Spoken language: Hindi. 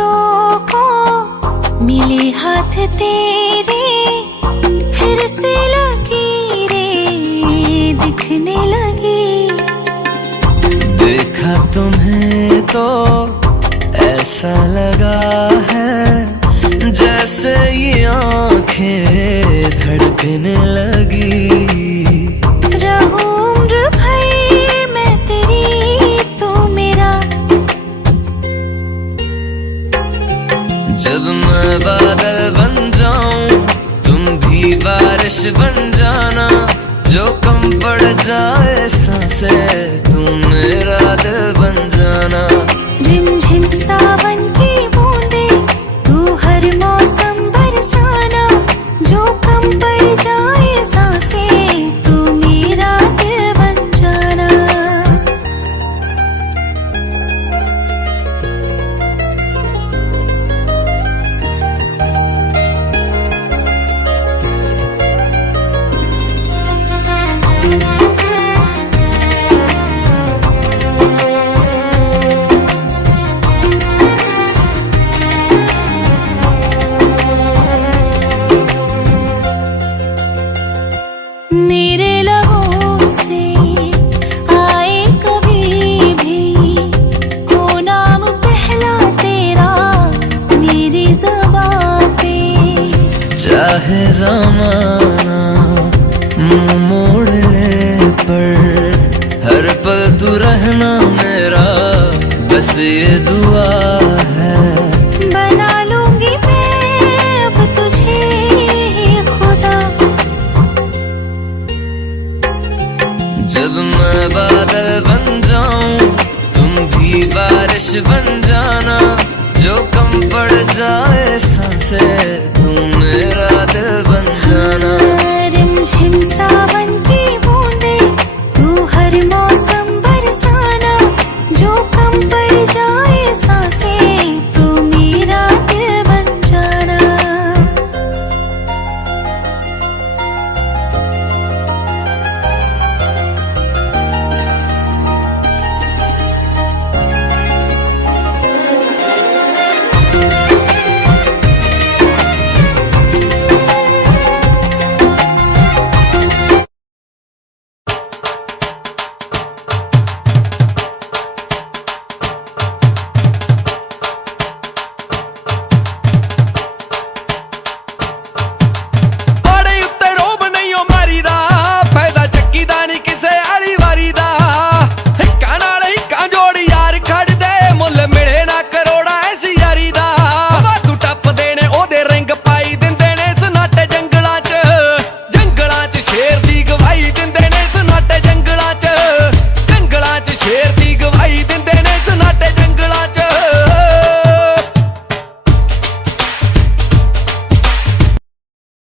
सांसों को मिले हाथ तेरे, फिर से लकीरें दिखने लगी। देखा तुम्हें तो ऐसा लगा है जैसे ये आंखें धड़कने लगी। रहूं उम्र भर मैं तेरी, तू मेरा। जब मैं बादल बन जाऊं तुम भी बारिश बन जाना, जो कम पड़ जाए सांसें तुम मेरा दिल बन जाना। रिमझिम सावन की बूंदे तू हर मौसम बरसाना, जो कम पड़ जाए सांसें तू मेरा दिल बन जाना। मेरे लबों से आए कभी भी वो नाम पहला तेरा मेरी ज़बां पे। चाहे ज़माना मुंह मोड़ ले पर हर पल तू रहना मेरा, बस ये दुआ है। बना लूंगी मैं अब तुझे खुदा। जब मैं बादल बन जाऊं तुम भी बारिश बन जाना, जो कम पड़ जाए सांसें